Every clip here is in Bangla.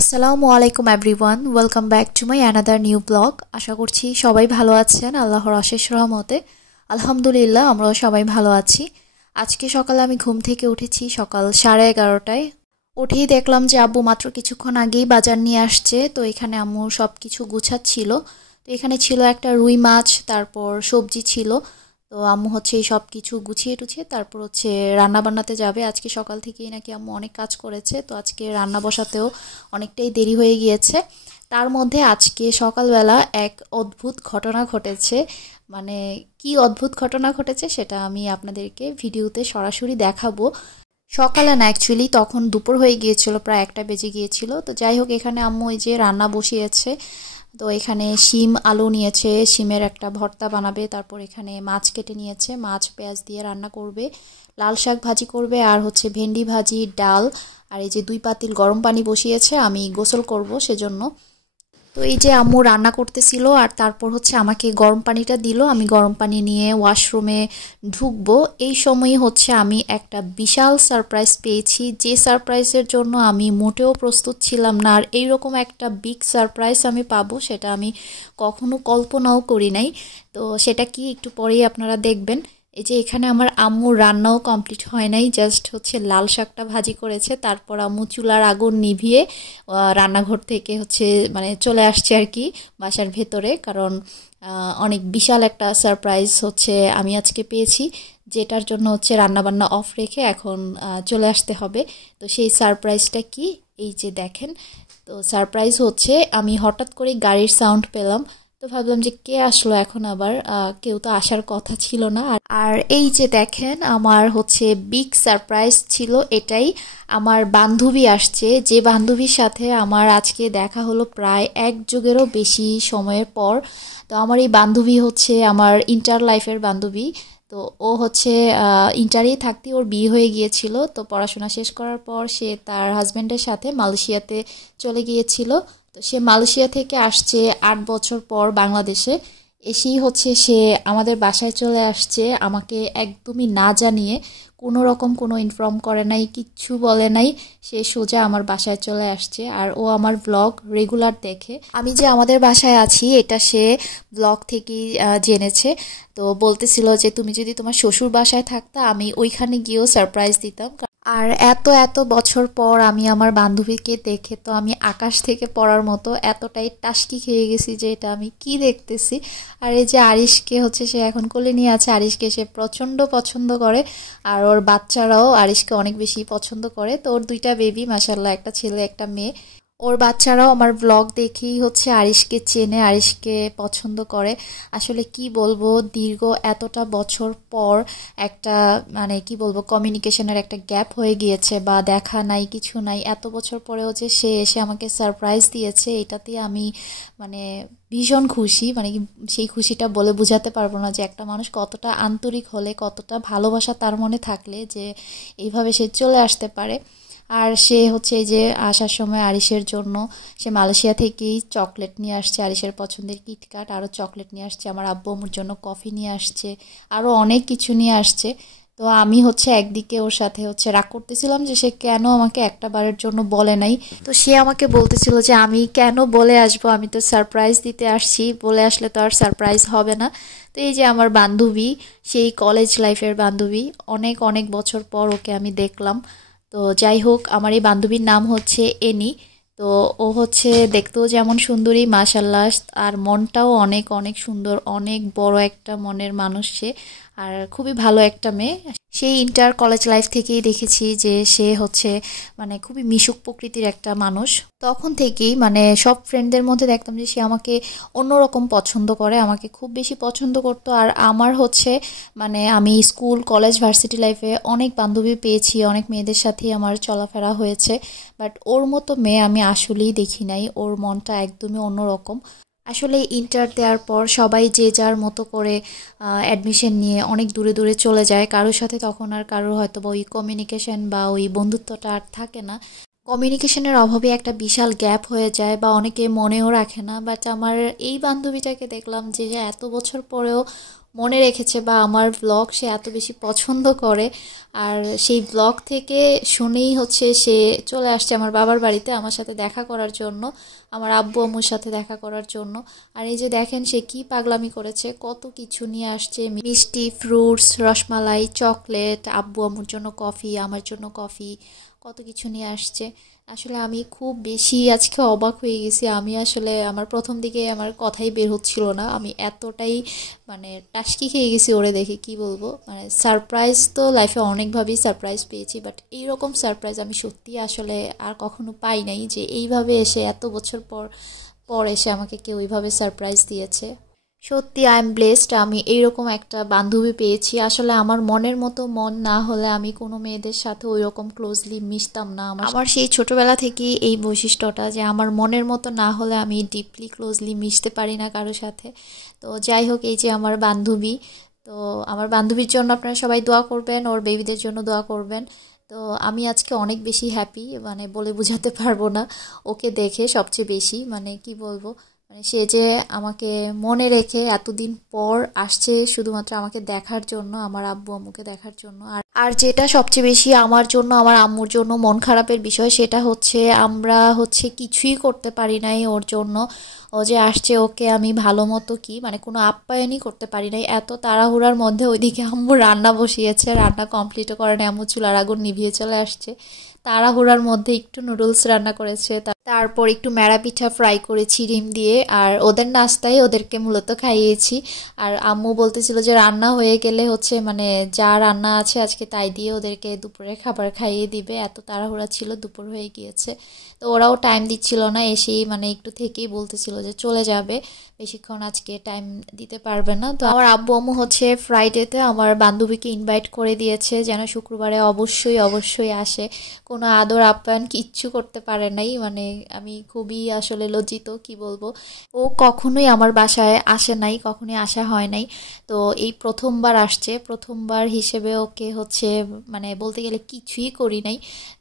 আসসালামু আলাইকুম everyone, welcome back to my another new blog. আশা করছি সবাই ভালো আছেন আল্লাহর অশেষ রহমতে। আলহামদুলিল্লাহ, আমরাও সবাই ভালো আছি। আজকে সকালে আমি ঘুম থেকে উঠেছি সকাল 11:30টায়। উঠেই দেখলাম যে আব্বু মাত্র কিছুক্ষণ আগেই বাজার নিয়ে আসছে। তো এখানে আম্মু সব কিছু গুছাচ্ছিল। তো এখানে ছিল একটা রুই মাছ, তারপর সবজি ছিল। তো আম্মু হচ্ছে এই সব কিছু গুছিয়ে টুছিয়ে তারপর হচ্ছে রান্না বান্নাতে যাবে। আজকে সকাল থেকেই নাকি আম্মু অনেক কাজ করেছে, তো আজকে রান্না বসাতেও অনেকটাই দেরি হয়ে গিয়েছে। তার মধ্যে আজকে সকালবেলা এক অদ্ভুত ঘটনা ঘটেছে। মানে কি অদ্ভুত ঘটনা ঘটেছে সেটা আমি আপনাদেরকে ভিডিওতে সরাসরি দেখাবো। সকালে না, অ্যাকচুয়ালি তখন দুপুর হয়ে গিয়েছিল, প্রায় 1টা বেজে গিয়েছিল। তো যাই হোক, এখানে আম্মু এই যে রান্না বসিয়েছে। তো এখানে শিম আলু নিয়েছে, শিমের একটা ভর্তা বানাবে। তারপর এখানে মাছ কেটে নিয়েছে, মাছ পেঁয়াজ দিয়ে রান্না করবে। লাল শাক ভাজি করবে, আর হচ্ছে ভেন্ডি ভাজি, ডাল। আর এই যে 2 পাতিল গরম পানি বসিয়েছে, আমি গোসল করব সেজন্য। তো এই যে আম্মু রান্না করতেছিল আর তারপর হচ্ছে আমাকে গরম পানিটা দিল। আমি গরম পানি নিয়ে ওয়াশরুমে ঢুকবো। এই সময়ই হচ্ছে আমি একটা বিশাল সারপ্রাইজ পেয়েছি, যে সারপ্রাইজের জন্য আমি মোটেও প্রস্তুত ছিলাম না। আর এইরকম একটা বিগ সারপ্রাইজ আমি পাবো সেটা আমি কখনো কল্পনাও করি নাই। তো সেটা কি একটু পরেই আপনারা দেখবেন। এই যে এখানে আমার আম্মুর রান্নাও কমপ্লিট হয় নাই, জাস্ট হচ্ছে লাল শাকটা ভাজি করেছে। তারপর আম্মু চুলার আগুন নিভিয়ে রান্নাঘর থেকে হচ্ছে মানে চলে আসছে আর কি বাসার ভেতরে। কারণ অনেক বিশাল একটা সারপ্রাইজ হচ্ছে আমি আজকে পেয়েছি, যেটার জন্য হচ্ছে রান্নাবান্না অফ রেখে এখন চলে আসতে হবে। তো সেই সারপ্রাইজটা কি, এই যে দেখেন। তো সারপ্রাইজ হচ্ছে আমি হঠাৎ করে গাড়ির সাউন্ড পেলাম। তো ভাবলাম যে কে আসলো এখন আবার, কেউ তো আসার কথা ছিল না। আর এই যে দেখেন, আমার হচ্ছে বিগ সারপ্রাইজ ছিল এটাই। আমার বান্ধবী আসছে, যে বান্ধবীর সাথে আমার আজকে দেখা হলো প্রায় 1 যুগেরও বেশি সময়ের পর। তো আমার এই বান্ধবী হচ্ছে আমার ইন্টার লাইফের বান্ধবী। তো ও হচ্ছে ইন্টারেই থাকতে ওর বিয়ে হয়ে গিয়েছিল। তো পড়াশোনা শেষ করার পর সে তার হাজব্যান্ডের সাথে মালয়েশিয়াতে চলে গিয়েছিল। তো সে মালয়েশিয়া থেকে আসছে 8 বছর পর বাংলাদেশে। এসেই হচ্ছে সে আমাদের বাসায় চলে আসছে, আমাকে একদমই না জানিয়ে, কোনো রকম কোনো ইনফর্ম করে নাই, কিচ্ছু বলে নাই। সে সোজা আমার বাসায় চলে আসছে। আর ও আমার ব্লগ রেগুলার দেখে। আমি যে আমাদের বাসায় আছি এটা সে ব্লগ থেকেই জেনেছে। তো বলতেছিল যে তুমি যদি তোমার শ্বশুর বাসায় থাকতা আমি ওইখানে গিয়েও সারপ্রাইজ দিতাম। আর এত এত বছর পর আমি আমার বান্ধবীকে দেখে তো আমি আকাশ থেকে পড়ার মতো এতটাই টাসকি খেয়ে গেছি যে এটা আমি কি দেখতেছি। আর এই যে আরিশকে হচ্ছে সে এখন কোলে নিয়ে আছে, আরিশকে সে প্রচণ্ড পছন্দ করে। আর ওর বাচ্চারাও আরিশকে অনেক বেশি পছন্দ করে। তো ওর 2টা বেবি, মাশাল্লাহ, একটা ছেলে একটা মেয়ে। ওর বাচ্চারাও আমার ব্লগ দেখেই হচ্ছে আরিশকে চেনে, আরিশকে পছন্দ করে। আসলে কি বলবো, দীর্ঘ এতটা বছর পর একটা মানে কি বলবো কমিউনিকেশনের একটা গ্যাপ হয়ে গিয়েছে, বা দেখা নাই কিছু নাই, এত বছর পরেও যে সে এসে আমাকে সারপ্রাইজ দিয়েছে, এটাতে আমি মানে ভীষণ খুশি। মানে সেই খুশিটা বলে বোঝাতে পারবো না, যে একটা মানুষ কতটা আন্তরিক হলে, কতটা ভালোবাসা তার মনে থাকলে যে এইভাবে সে চলে আসতে পারে। আর সে হচ্ছে এই যে আসার সময় আরিশের জন্য সে মালয়েশিয়া থেকেই চকলেট নিয়ে আসছে, আরিশের পছন্দের কিটক্যাট, আরও চকলেট নিয়ে আসছে, আমার আব্বু আম্মুর জন্য কফি নিয়ে আসছে, আরও অনেক কিছু নিয়ে আসছে। তো আমি হচ্ছে একদিকে ওর সাথে হচ্ছে রাগ করতেছিলাম যে সে কেন আমাকে একটা বারের জন্য বলে নাই। তো সে আমাকে বলতেছিল যে আমি কেন বলে আসবো, আমি তো সারপ্রাইজ দিতে আসছি, বলে আসলে তো আর সারপ্রাইজ হবে না। তো এই যে আমার বান্ধবী, সেই কলেজ লাইফের বান্ধবী, অনেক অনেক বছর পর ওকে আমি দেখলাম। তো যাই হোক, আমার এই বান্ধবীর নাম হচ্ছে এনি। তো ও হচ্ছে দেখতেও যেমন সুন্দরী মাশাল্লাহ, আর মনটাও অনেক অনেক সুন্দর, অনেক বড় একটা মনের মানুষ সে। আর খুবই ভালো একটা মেয়ে। সেই ইন্টার কলেজ লাইফ থেকেই দেখেছি যে সে হচ্ছে মানে খুবই মিশুক প্রকৃতির একটা মানুষ। তখন থেকেই মানে সব ফ্রেন্ডদের মধ্যে দেখতাম যে সে আমাকে অন্যরকম পছন্দ করে, আমাকে খুব বেশি পছন্দ করতো। আর আমার হচ্ছে মানে আমি স্কুল কলেজ ভার্সিটি লাইফে অনেক বান্ধবী পেয়েছি, অনেক মেয়েদের সাথেই আমার চলাফেরা হয়েছে। বাট ওর মতো মেয়ে আমি আসলেই দেখি নাই, ওর মনটা একদমই অন্যরকম। আসলে ইন্টার দেওয়ার পর সবাই যে যার মতো করে অ্যাডমিশন নিয়ে অনেক দূরে দূরে চলে যায়, কারোর সাথে তখন আর কারোর হয়তো বা ওই কমিউনিকেশন বা ওই বন্ধুত্বটা আর থাকে না। কমিউনিকেশনের অভাবে একটা বিশাল গ্যাপ হয়ে যায় বা অনেকে মনেও রাখে না। বাট আমার এই বান্ধবীটাকে দেখলাম যে এত বছর পরেও মনে রেখেছে বা আমার ব্লগ সে এত বেশি পছন্দ করে। আর সেই ব্লগ থেকে শুনেই হচ্ছে সে চলে আসছে আমার বাবার বাড়িতে আমার সাথে দেখা করার জন্য, আমার আব্বু আম্মুর সাথে দেখা করার জন্য। আর এই যে দেখেন সে কি পাগলামি করেছে, কত কিছু নিয়ে আসছে, মিষ্টি, ফ্রুটস, রসমালাই, চকলেট, আব্বু আম্মুর জন্য কফি, আমার জন্য কফি, কত কিছু নিয়ে আসছে। আসলে আমি খুব বেশি আজকে অবাক হয়ে গেছি। আমি আসলে আমার প্রথম দিকে আমার কথাই বের হচ্ছিল না, আমি এতটাই মানে টাসকি খেয়ে গেছি ওরে দেখে, কি বলবো। মানে সারপ্রাইজ তো লাইফে অনেকভাবেই সারপ্রাইজ পেয়েছি, বাট এইরকম সারপ্রাইজ আমি সত্যি আসলে আর কখনো পাই নাই যে এইভাবে এসে এত বছর পর পর এসে আমাকে কেউ এইভাবে সারপ্রাইজ দিয়েছে। সত্যি আই এম ব্লেসড, আমি এইরকম একটা বান্ধবী পেয়েছি। আসলে আমার মনের মতো মন না হলে আমি কোনো মেয়েদের সাথে ওই রকম ক্লোজলি মিশতাম না। আমার সেই ছোটবেলা থেকেই এই বৈশিষ্ট্যটা যে আমার মনের মতো না হলে আমি ডিপলি ক্লোজলি মিশতে পারি না কারোর সাথে। তো যাই হোক, এই যে আমার বান্ধবী, তো আমার বান্ধবীর জন্য আপনারা সবাই দোয়া করবেন, ওর বেবিদের জন্য দোয়া করবেন। তো আমি আজকে অনেক বেশি হ্যাপি, মানে বলে বোঝাতে পারবো না। ওকে দেখে সবচেয়ে বেশি, মানে কি বলবো, মানে সে যে আমাকে মনে রেখে এতদিন পর আসছে শুধুমাত্র আমাকে দেখার জন্য, আমার আব্বু আম্মুকে দেখার জন্য। আর আর যেটা সবচেয়ে বেশি আমার জন্য, আমার আম্মুর জন্য মন খারাপের বিষয়, সেটা হচ্ছে আমরা হচ্ছে কিছুই করতে পারি নাই ওর জন্য। ও যে আসছে ওকে আমি ভালো মতো কি মানে কোনো আপ্যায়নই করতে পারি নাই। এত তাড়াহুড়ার মধ্যে ওইদিকে আম্মু রান্না বসিয়েছে, রান্না কমপ্লিটও করে নাই, আম্মু চুলার আগুন নিভিয়ে চলে আসছে। তাড়াহুড়ার মধ্যে একটু নুডলস রান্না করেছে, তারপর একটু ম্যাড়া পিঠা ফ্রাই করেছি ডিম দিয়ে। আর ওদের নাস্তায় ওদেরকে মূলত খাইয়েছি। আর আম্মু বলতেছিল যে রান্না হয়ে গেলে হচ্ছে মানে যা রান্না আছে আজকে তাই দিয়ে ওদেরকে দুপুরে খাবার খাইয়ে দিবে। এত তাড়াহুড়া ছিল, দুপুর হয়ে গিয়েছে। তো ওরাও টাইম দিচ্ছিল না, এসেই মানে একটু থেকেই বলতেছিল যে চলে যাবে, বেশিক্ষণ আজকে টাইম দিতে পারবে না। তো আমার আব্বু আম্মু হচ্ছে ফ্রাইডেতে আমার বান্ধবীকে ইনভাইট করে দিয়েছে যেন শুক্রবারে অবশ্যই অবশ্যই আসে। কোনো আদর আপ্যায়ন কিচ্ছু করতে পারে নাই, মানে আমি খুবই আসলে লজ্জিত, কি বলবো। ও কখনোই আমার বাসায় আসে নাই, কখনোই আসা হয় নাই। তো এই প্রথমবার আসছে, প্রথমবার হিসেবে ওকে হচ্ছে মানে বলতে গেলে কিছুই করি নাই।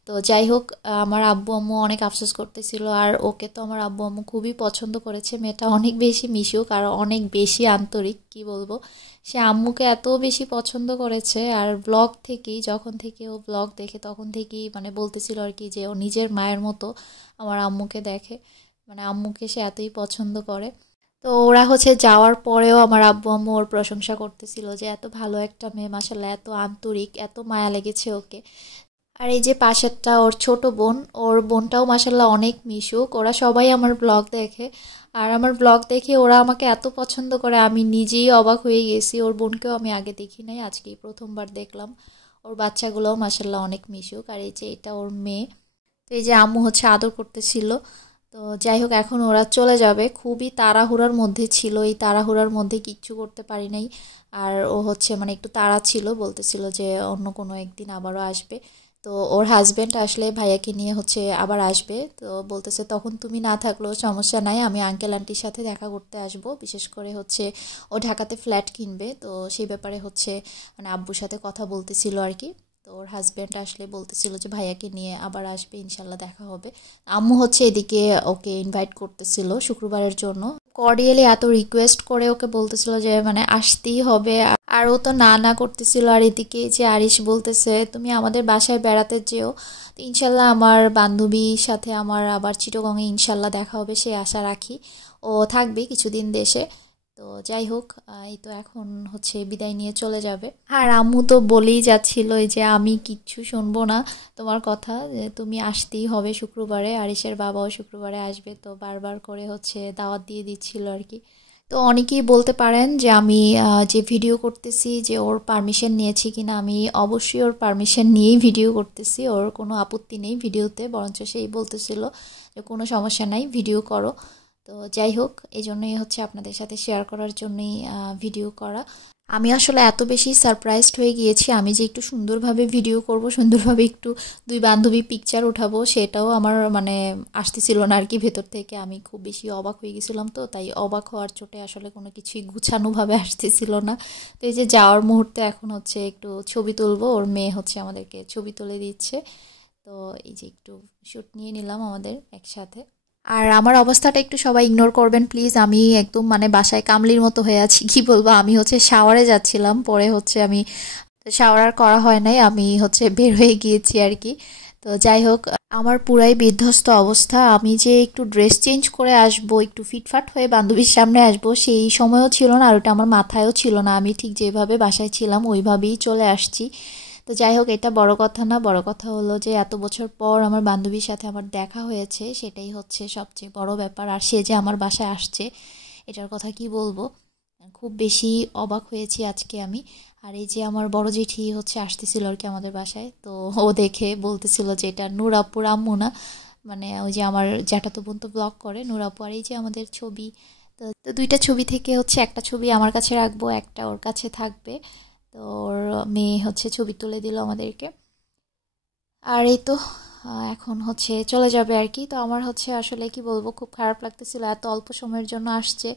তো যাই হোক, আমার আব্বু আম্মু অনেক আফসোস করতেছিল। আর ওকে তো আমার আব্বু আম্মু খুবই পছন্দ করেছে, মেয়েটা অনেক বেশি মিশুক আর অনেক বেশি আন্তরিক, কি বলবো। সে আম্মুকে এত বেশি পছন্দ করেছে। আর ব্লগ থেকেই, যখন থেকে ও ব্লগ দেখে তখন থেকেই মানে বলতেছিল আর কি যে ও নিজের মায়ের মতো আমার আম্মুকে দেখে, মানে আম্মুকে সে এতই পছন্দ করে। তো ওরা হচ্ছে যাওয়ার পরেও আমার আব্বু আম্মু ওর প্রশংসা করতেছিল যে এত ভালো একটা মেয়ে, মাশাল্লাহ, এত আন্তরিক, এত মায়া লেগেছে ওকে। আর এই যে পাশেরটা ওর ছোট বোন, ওর বোনটাও মাশাল্লাহ অনেক মিশুক। ওরা সবাই আমার ব্লগ দেখে, আর আমার ব্লগ দেখে ওরা আমাকে এত পছন্দ করে আমি নিজেই অবাক হয়ে গেছি। ওর বোনকেও আমি আগে দেখি নাই, আজকেই প্রথমবার দেখলাম। ওর বাচ্চাগুলোও মাশাল্লাহ অনেক মিশুক। আর এই যে এটা ওর মেয়ে। তো এই যে আম্মু হচ্ছে আদর করতেছিল। তো যাই হোক, এখন ওরা চলে যাবে, খুবই তাড়াহুড়ার মধ্যে ছিল, এই তাড়াহুড়ার মধ্যে কিচ্ছু করতে পারি নাই। আর ও হচ্ছে মানে একটু তাড়া ছিল, বলতেছিল যে অন্য কোনো একদিন আবারও আসবে। তো ওর হাজব্যান্ড আসলে ভাইয়াকে নিয়ে হচ্ছে আবার আসবে। তো বলতেছে তখন তুমি না থাকলেও সমস্যা নাই, আমি আঙ্কেল আন্টির সাথে দেখা করতে আসব। বিশেষ করে হচ্ছে ও ঢাকাতে ফ্ল্যাট কিনবে, তো সেই ব্যাপারে হচ্ছে মানে আব্বুর সাথে কথা বলতেছিল আর কি। তো ওর হাজব্যান্ড আসলে বলতেছিল যে ভাইয়াকে নিয়ে আবার আসবে, ইনশাল্লাহ দেখা হবে। আম্মু হচ্ছে এদিকে ওকে ইনভাইট করতেছিল শুক্রবারের জন্য, কর্ডিয়ালি এত রিকোয়েস্ট করে ওকে বলতেছিল যে মানে আসতেই হবে। আর ও তো না না করতেছিল। আর এদিকে যে আরিশ বলতেছে তুমি আমাদের বাসায় বেড়াতে যেও, তো ইনশাল্লাহ আমার বান্ধবীর সাথে আমার আবার চিটাগংয়ে ইনশাল্লাহ দেখা হবে, সে আশা রাখি। ও থাকবে কিছুদিন দেশে। তো যাই হোক, এই তো এখন হচ্ছে বিদায় নিয়ে চলে যাবে। আর আম্মু তো বলেই যাচ্ছিল এই যে আমি কিচ্ছু শুনবো না তোমার কথা, যে তুমি আসতেই হবে শুক্রবারে, আরিশের বাবাও শুক্রবারে আসবে। তো বারবার করে হচ্ছে দাওয়াত দিয়ে দিচ্ছিল আর কি। তো অনেকেই বলতে পারেন যে আমি যে ভিডিও করতেছি যে ওর পারমিশন নিয়েছি কিনা, আমি অবশ্যই ওর পারমিশন নিয়েই ভিডিও করতেছি, ওর কোনো আপত্তি নেই ভিডিওতে, বরঞ্চ সেই বলতেছিল যে কোনো সমস্যা নাই, ভিডিও করো। তো যাই হোক, এই জন্যই হচ্ছে আপনাদের সাথে শেয়ার করার জন্যই ভিডিও করা। আমি আসলে এত বেশি সারপ্রাইজড হয়ে গিয়েছি, আমি যে একটু সুন্দরভাবে ভিডিও করব, সুন্দরভাবে একটু দুই বান্ধবী পিকচার উঠাবো, সেটাও আমার মানে আসতেছিল না আর কি ভেতর থেকে। আমি খুব বেশি অবাক হয়ে গেছিলাম, তো তাই অবাক হওয়ার চোটে আসলে কোনো কিছুই গুছানোভাবে আসতেছিল না। তো এই যে যাওয়ার মুহূর্তে এখন হচ্ছে একটু ছবি তুলবো, ওর মেয়ে হচ্ছে আমাদেরকে ছবি তুলে দিচ্ছে। তো এই যে একটু শ্যুট নিয়ে নিলাম আমাদের একসাথে। আর আমার অবস্থাটা একটু সবাই ইগনোর করবেন প্লিজ, আমি একদম মানে বাসায় কামলির মতো হয়ে আছি, কি বলবো। আমি হচ্ছে শাওয়ারে যাচ্ছিলাম, পরে হচ্ছে আমি শাওয়ার আর করা হয় নাই, আমি হচ্ছে বের হয়ে গিয়েছি আর কি। তো যাই হোক, আমার পুরাই বিধ্বস্ত অবস্থা। আমি যে একটু ড্রেস চেঞ্জ করে আসবো, একটু ফিটফাট হয়ে বান্ধবীর সামনে আসবো, সেই সময়ও ছিল না, আর ওটা আমার মাথায়ও ছিল না। আমি ঠিক যেভাবে বাসায় ছিলাম ওইভাবেই চলে আসছি। তো যাই হোক, এটা বড় কথা না, বড় কথা হলো যে এত বছর পর আমার বান্ধবীর সাথে আমার দেখা হয়েছে, সেটাই হচ্ছে সবচেয়ে বড় ব্যাপার। আর সে যে আমার বাসায় আসছে, এটার কথা কি বলবো, খুব বেশি অবাক হয়েছি আজকে আমি। আর এই যে আমার বড় জেঠি হচ্ছে আসতেছিল আর কি আমাদের বাসায়, তো ও দেখে বলতেছিল যে এটা নূর আপুর আম্মু না, মানে ওই যে আমার জ্যাঠাতো বোন তো ব্লগ করে, নূর আপু। আর এই যে আমাদের ছবি, তো তো দুইটা ছবি থেকে হচ্ছে একটা ছবি আমার কাছে রাখবো, একটা ওর কাছে থাকবে। তো ওর মেয়ে হচ্ছে ছবি তুলে দিল আমাদেরকে। আর এই তো এখন হচ্ছে চলে যাবে আর কি। তো আমার হচ্ছে আসলে কি বলবো, খুব খারাপ লাগতেছিল, এত অল্প সময়ের জন্য আসছে,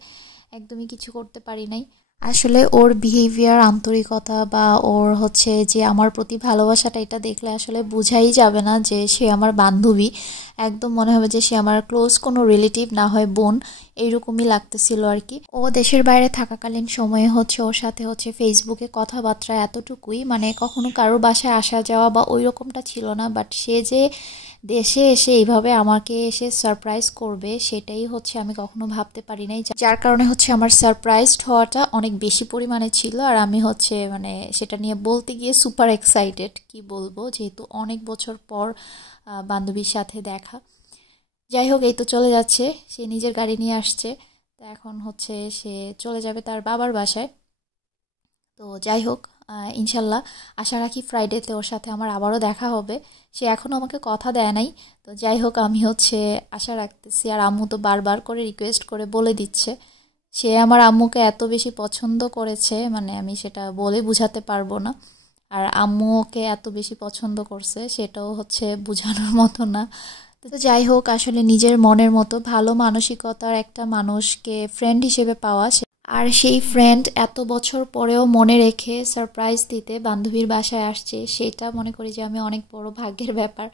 একদমই কিছু করতে পারি নাই। আসলে ওর বিহেভিয়ার, আন্তরিকতা বা ওর হচ্ছে যে আমার প্রতি ভালোবাসাটা, এটা দেখলে আসলে বোঝাই যাবে না যে সে আমার বান্ধবী। একদম মনে হবে যে সে আমার ক্লোজ কোনো রিলেটিভ, না হয় বোন, এইরকমই লাগতেছিল আর কি। ও দেশের বাইরে থাকাকালীন সময়ে হচ্ছে ওর সাথে হচ্ছে ফেসবুকে কথাবার্তা এতটুকুই, মানে কখনো কারোর বাসায় আসা যাওয়া বা ওই রকমটা ছিল না। বাট সে যে দেশে এসে এইভাবে আমাকে এসে সারপ্রাইজ করবে, সেটাই হচ্ছে আমি কখনো ভাবতে পারি নাই। যার কারণে হচ্ছে আমার সারপ্রাইজড হওয়াটা অনেক বেশি পরিমাণে ছিল। আর আমি হচ্ছে মানে সেটা নিয়ে বলতে গিয়ে সুপার এক্সাইটেড, কি বলবো, যেহেতু অনেক বছর পর বান্ধবীর সাথে দেখা। যাই হোক, এই তো চলে যাচ্ছে, সে নিজের গাড়ি নিয়ে আসছে। তো এখন হচ্ছে সে চলে যাবে তার বাবার বাসায়। তো যাই হোক, ইনশাল্লাহ আশা রাখি ফ্রাইডেতে ওর সাথে আমার আবারও দেখা হবে। সে এখনও আমাকে কথা দেয় নাই। তো যাই হোক, আমি হচ্ছে আশা রাখতেছি। আর আম্মু তো বারবার করে রিকোয়েস্ট করে বলে দিচ্ছে, সে আমার আম্মুকে এত বেশি পছন্দ করেছে, মানে আমি সেটা বলে বুঝাতে পারবো না। আর আম্মু ওকে এত বেশি পছন্দ করছে, সেটাও হচ্ছে বোঝানোর মতো না। তো যাই হোক, আসলে নিজের মনের মতো ভালো মানসিকতার একটা মানুষকে ফ্রেন্ড হিসেবে পাওয়া, আর সেই ফ্রেন্ড এত বছর পরেও মনে রেখে সারপ্রাইজ দিতে বান্ধবীর বাসায় আসছে, সেটা মনে করি যে আমি অনেক বড় ভাগ্যের ব্যাপার।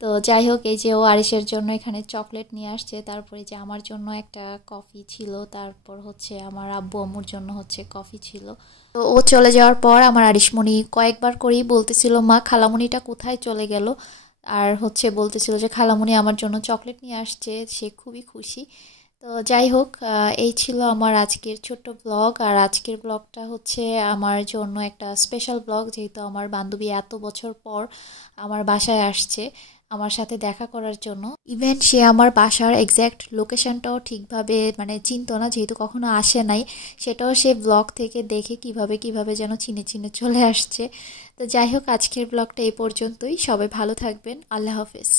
তো যাই হোক, এই যে ও আরিশের জন্য এখানে চকলেট নিয়ে আসছে, তারপরে যে আমার জন্য একটা কফি ছিল, তারপর হচ্ছে আমার আব্বু আম্মুর জন্য হচ্ছে কফি ছিল। তো ও চলে যাওয়ার পর আমার আরিশমণি কয়েকবার করেই বলতেছিল, মা খালামণিটা কোথায় চলে গেল। আর হচ্ছে বলতেছিল যে খালামণি আমার জন্য চকলেট নিয়ে আসছে, সে খুবই খুশি। তো যাই হোক, এই ছিল আমার আজকের ছোট্ট ব্লগ। আর আজকের ব্লগটা হচ্ছে আমার জন্য একটা স্পেশাল ব্লগ, যেহেতু আমার বান্ধবী এত বছর পর আমার বাসায় আসছে আমার সাথে দেখা করার জন্য। ইভেন সে আমার বাসার এক্স্যাক্ট লোকেশনটাও ঠিকভাবে মানে চিনতো না, যেহেতু কখনো আসে নাই, সেটাও সে ব্লগ থেকে দেখে কিভাবে কিভাবে যেন চিনে চিনে চলে আসছে। তো যাই হোক, আজকের ব্লগটা এই পর্যন্তই। সবাই ভালো থাকবেন, আল্লাহ হাফেজ।